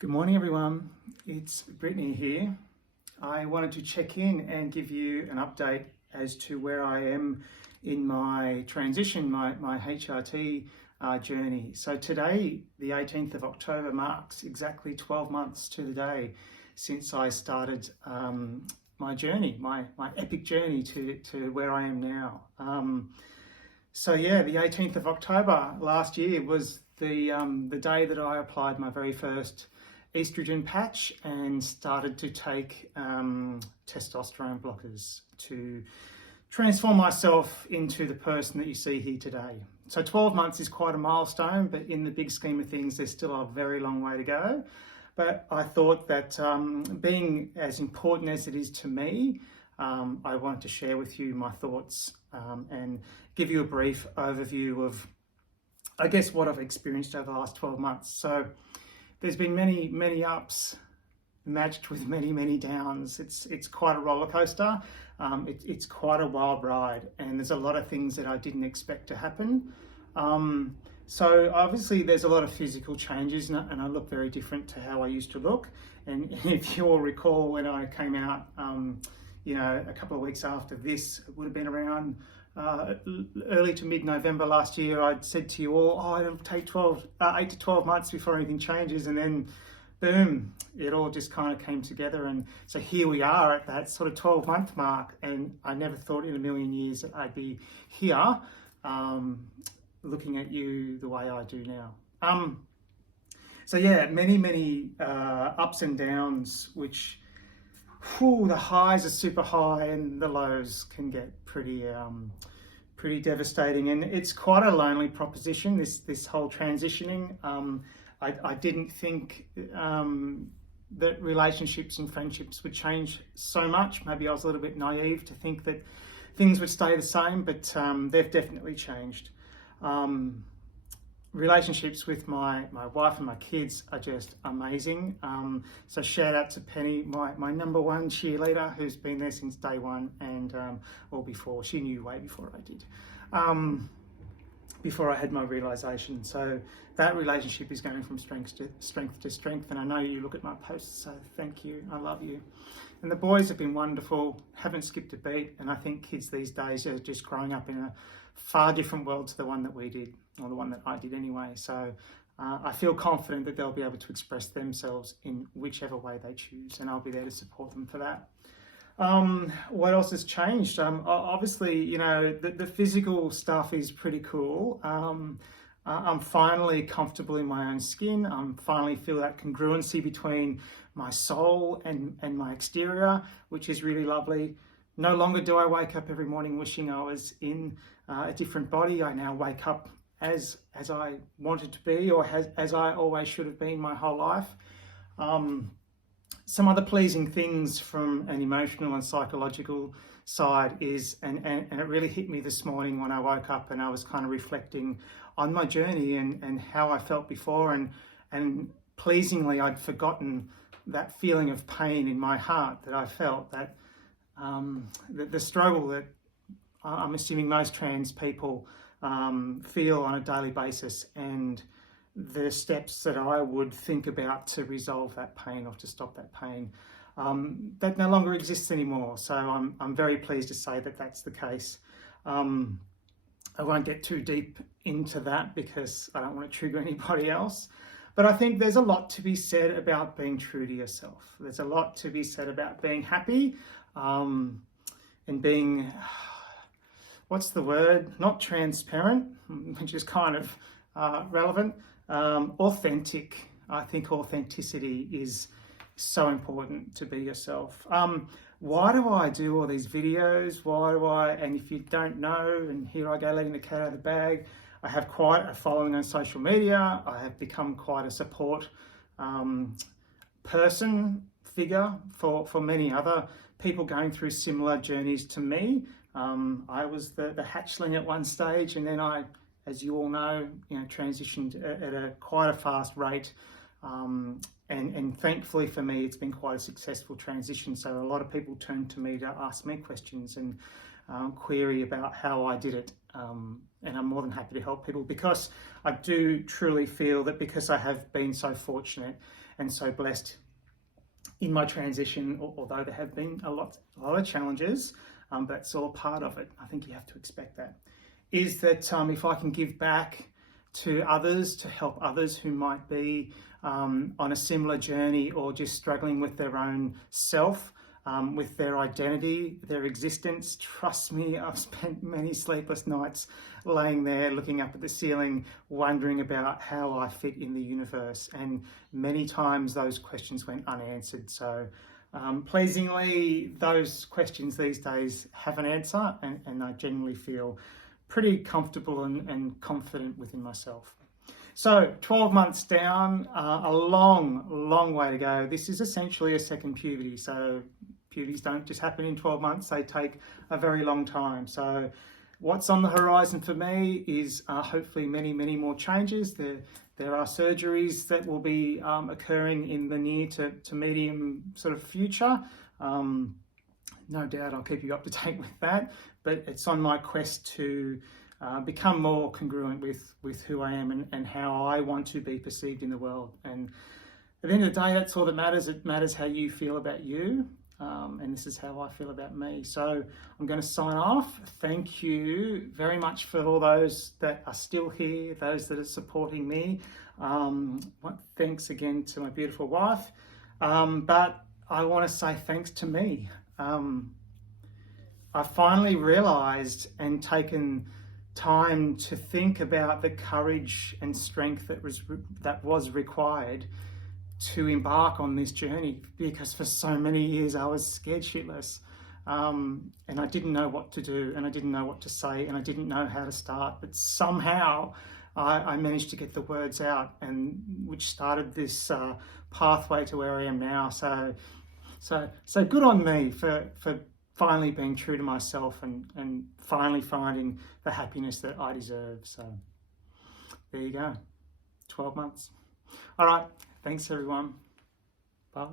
Good morning, everyone. It's Brittany here. I wanted to check in and give you an update as to where I am in my transition, my HRT journey. So today, the 18th of October, marks exactly 12 months to the day since I started my journey, my epic journey to where I am now. The 18th of October last year was the day that I applied my very first estrogen patch and started to take testosterone blockers to transform myself into the person that you see here today. So 12 months is quite a milestone, but in the big scheme of things, there's still a very long way to go. But I thought that being as important as it is to me, I wanted to share with you my thoughts and give you a brief overview of, I guess, what I've experienced over the last 12 months. So there's been many ups matched with many downs. It's quite a roller coaster. It's quite a wild ride, and there's a lot of things that I didn't expect to happen. So obviously there's a lot of physical changes, and I look very different to how I used to look. And if you all recall, when I came out, a couple of weeks after this, it would have been around early to mid-November last year, I'd said to you all, it'll take 8 to 12 months before anything changes, and then boom, it all just kind of came together. And so here we are at that sort of 12-month mark, and I never thought in a million years that I'd be here looking at you the way I do now. Many ups and downs, which the highs are super high and the lows can get pretty devastating, and it's quite a lonely proposition, this whole transitioning. I didn't think that relationships and friendships would change so much. Maybe I was a little bit naive to think that things would stay the same, but they've definitely changed. Relationships with my wife and my kids are just amazing. So shout out to Penny, my number one cheerleader, who's been there since day one, and before. She knew way before I did, before I had my realization. So that relationship is going from strength to strength, and I know you look at my posts, so thank you. I love you. And the boys have been wonderful, haven't skipped a beat, and I think kids these days are just growing up in a far different world to the one that we did, or the one that I did anyway. So I feel confident that they'll be able to express themselves in whichever way they choose, and I'll be there to support them for that. What else has changed? Obviously, the physical stuff is pretty cool. I'm finally comfortable in my own skin. I finally feel that congruency between my soul and my exterior, which is really lovely. No longer do I wake up every morning wishing I was in a different body. I now wake up as I wanted to be, or as I always should have been my whole life. Some other pleasing things from an emotional and psychological side is, and it really hit me this morning when I woke up and I was kind of reflecting on my journey and how I felt before, and pleasingly I'd forgotten that feeling of pain in my heart that I felt, that the struggle that I'm assuming most trans people feel on a daily basis, and the steps that I would think about to resolve that pain or to stop that pain, that no longer exists anymore. So I'm very pleased to say that that's the case. I won't get too deep into that because I don't want to trigger anybody else. But I think there's a lot to be said about being true to yourself. There's a lot to be said about being happy and being, what's the word? Not transparent, which is kind of relevant. Authentic. I think authenticity is so important to be yourself. Why do I do all these videos? And if you don't know, and here I go letting the cat out of the bag, I have quite a following on social media. I have become quite a support figure for many other people going through similar journeys to me. I was the hatchling at one stage, and then I, as you all know, transitioned at quite a fast rate. And thankfully for me, it's been quite a successful transition. So a lot of people turn to me to ask me questions and query about how I did it. And I'm more than happy to help people, because I do truly feel that because I have been so fortunate and so blessed in my transition, although there have been a lot of challenges, that's all part of it. I think you have to expect that. Is that if I can give back to others, to help others who might be on a similar journey or just struggling with their own self, with their identity, their existence. Trust me, I've spent many sleepless nights laying there looking up at the ceiling, wondering about how I fit in the universe. And many times those questions went unanswered. So pleasingly, those questions these days have an answer, and I genuinely feel pretty comfortable and confident within myself. So 12 months down, a long way to go. This is essentially a second puberty. So puberties don't just happen in 12 months, they take a very long time. So what's on the horizon for me is hopefully many more changes. There are surgeries that will be occurring in the near to medium sort of future. No doubt I'll keep you up to date with that, but it's on my quest to become more congruent with who I am and how I want to be perceived in the world. And at the end of the day, that's all that matters. It matters how you feel about you, and this is how I feel about me. So I'm going to sign off. Thank you very much for all those that are still here, those that are supporting me. Thanks again to my beautiful wife. But I want to say thanks to me. I finally realised and taken time to think about the courage and strength that was required to embark on this journey, because for so many years I was scared shitless, and I didn't know what to do, and I didn't know what to say, and I didn't know how to start, but somehow I managed to get the words out, and which started this pathway to where I am now. So good on me for finally being true to myself and finally finding the happiness that I deserve. So there you go, 12 months. All right, thanks everyone. Bye.